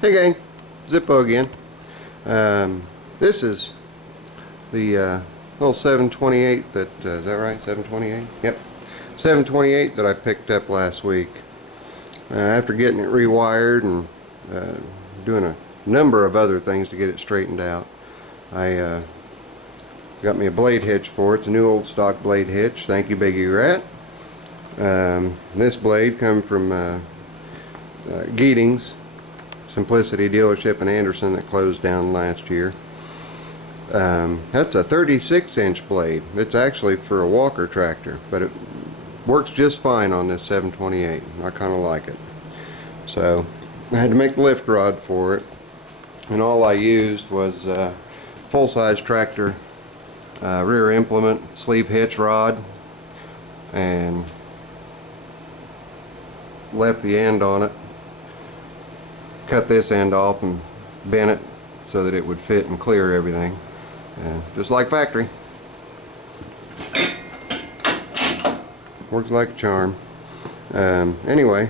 Hey gang, Zippo again. This is the little 728 that, is that right, 728? Yep, 728 that I picked up last week. After getting it rewired and doing a number of other things to get it straightened out, I got me a blade hitch for it. It's a new old stock blade hitch. Thank you, Biggie Rat. This blade come from Geetings Simplicity dealership in Anderson that closed down last year. That's a 36-inch blade. It's actually for a walker tractor, but it works just fine on this 728. I kind of like it. So I had to make the lift rod for it, and all I used was full-size tractor rear implement sleeve hitch rod, and left the end on it, cut this end off and bent it so that it would fit and clear everything, just like factory. Works like a charm. Anyway,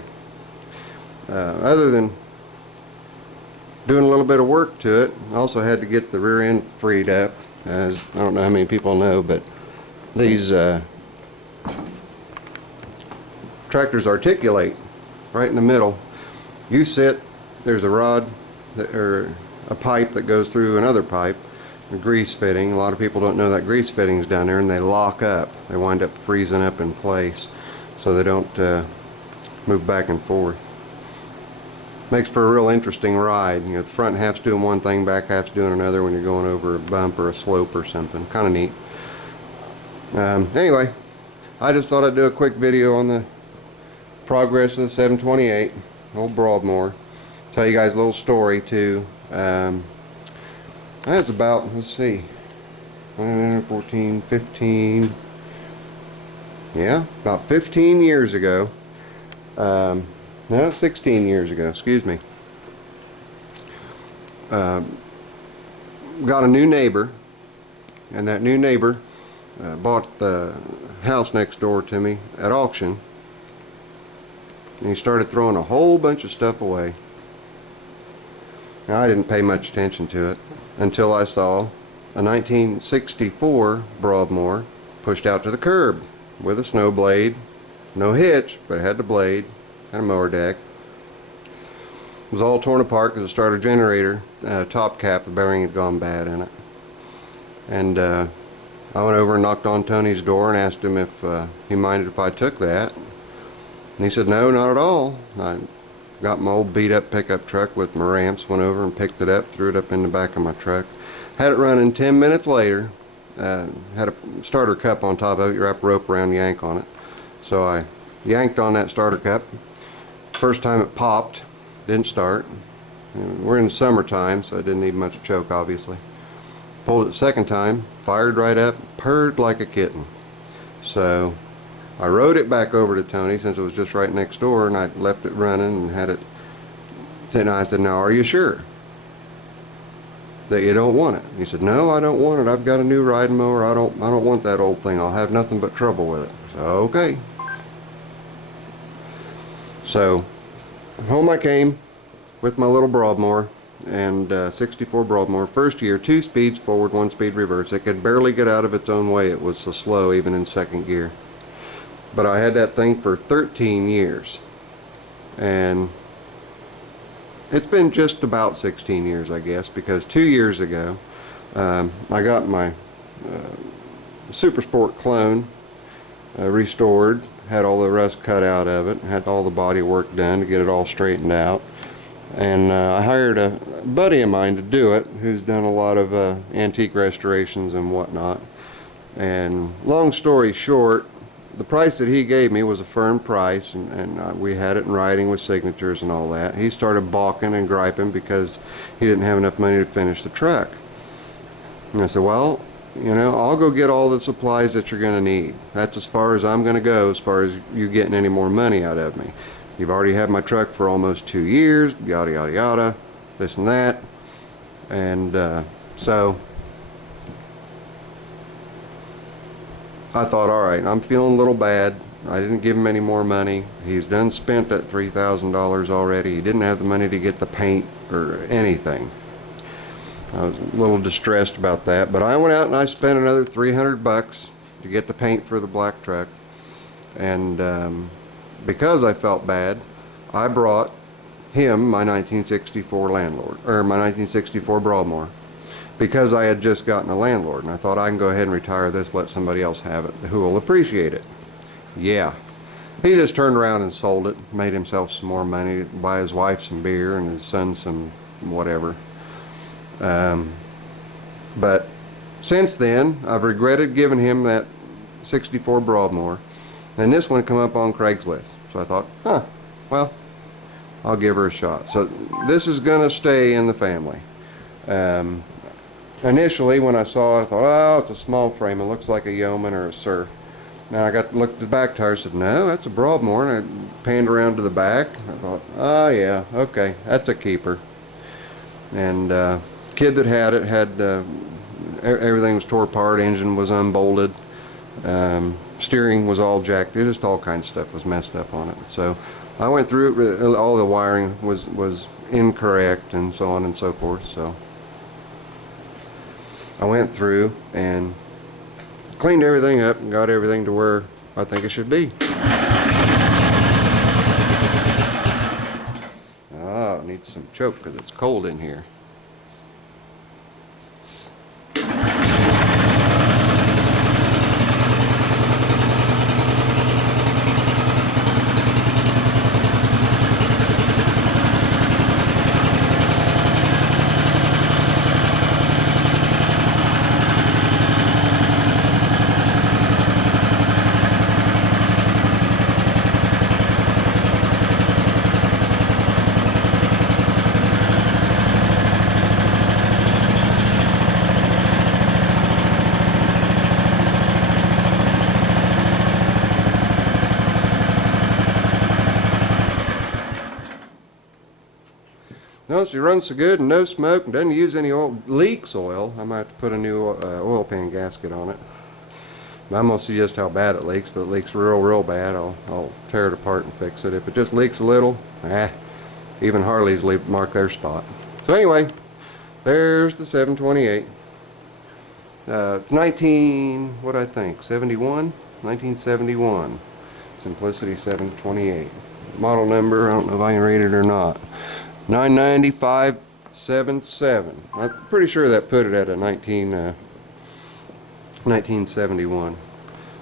other than doing a little bit of work to it, I also had to get the rear end freed up. As I don't know how many people know, but these tractors articulate right in the middle. You sit, there's a rod or a pipe that goes through another pipe, a grease fitting. A lot of people don't know that grease fitting's down there, and they lock up. They wind up freezing up in place so they don't move back and forth. Makes for a real interesting ride. You know, the front half's doing one thing, back half's doing another when you're going over a bump or a slope or something. Kind of neat. Anyway, I just thought I'd do a quick video on the progress of the 728, old Broadmoor. Tell you guys a little story too. That's about, let's see, 14, 15, yeah, about 15 years ago. No, 16 years ago, excuse me. Got a new neighbor, and that new neighbor bought the house next door to me at auction, and he started throwing a whole bunch of stuff away. Now, I didn't pay much attention to it until I saw a 1964 Broadmoor pushed out to the curb with a snow blade, no hitch, but it had the blade, had a mower deck. It was all torn apart because the starter generator top cap, the bearing had gone bad in it. And I went over and knocked on Tony's door and asked him if he minded if I took that. And he said, no, not at all. I got my old beat up pickup truck with my ramps, went over and picked it up, threw it up in the back of my truck. Had it running 10 minutes later. Had a starter cup on top of it. You wrap a rope around, yank on it. So I yanked on that starter cup. First time it popped, didn't start. We're in the summertime, so I didn't need much choke, obviously. Pulled it the second time, fired right up, purred like a kitten. So I rode it back over to Tony since it was just right next door, and I left it running and had it sitting. I said, now are you sure that you don't want it? He said, no, I don't want it. I've got a new riding mower. I don't want that old thing. I'll have nothing but trouble with it. So okay. So home I came with my little Broadmoor, and 64 Broadmoor. First year, 2 speeds forward, 1 speed reverse. It could barely get out of its own way. It was so slow even in second gear. But I had that thing for 13 years, and it's been just about 16 years, I guess, because 2 years ago I got my Super Sport clone restored, had all the rust cut out of it, had all the body work done to get it all straightened out, and I hired a buddy of mine to do it who's done a lot of antique restorations and whatnot. And long story short, the price that he gave me was a firm price, and we had it in writing with signatures and all that. He started balking and griping because he didn't have enough money to finish the truck. And I said, well, you know, I'll go get all the supplies that you're going to need. That's as far as I'm going to go as far as you getting any more money out of me. You've already had my truck for almost 2 years, yada yada yada, this and that. And so I thought, all right, I'm feeling a little bad. I didn't give him any more money. He's done spent that $3,000 already. He didn't have the money to get the paint or anything. I was a little distressed about that, but I went out and I spent another $300 to get the paint for the black truck. And because I felt bad, I brought him my 1964 landlord, or my 1964 Broadmoor, because I had just gotten a landlord, and I thought I can go ahead and retire this, let somebody else have it who will appreciate it. Yeah, he just turned around and sold it, made himself some more money, buy his wife some beer and his son some whatever. But since then, I've regretted giving him that 64 Broadmoor, and this one come up on Craigslist. So I thought, well, I'll give her a shot. So this is going to stay in the family. Initially, when I saw it, I thought, oh, it's a small frame. It looks like a Yeoman or a Surf. Now I looked at the back tire and said, no, that's a Broadmoor. And I panned around to the back. I thought, oh yeah, okay, that's a keeper. And kid that had it had everything was tore apart, engine was unbolted, steering was all jacked. It just all kinds of stuff was messed up on it. So I went through it. All the wiring was incorrect and so on and so forth. So I went through and cleaned everything up and got everything to where I think it should be. Oh, it needs some choke because it's cold in here. No, she runs so good and no smoke and doesn't use any oil. Leaks oil. I might have to put a new oil pan gasket on it. I'm going to see just how bad it leaks. If it leaks real bad, I'll tear it apart and fix it. If it just leaks a little, even Harleys mark their spot. So anyway, there's the 728. It's what I think, 71? 1971. Simplicity 728. Model number, I don't know if I can read it or not. 99577. I'm pretty sure that put it at a 1971.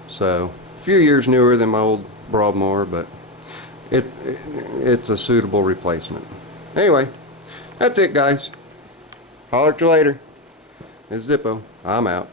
So a few years newer than my old Broadmoor, but it's a suitable replacement. Anyway, that's it, guys. Holler at you later. It's Zippo. I'm out.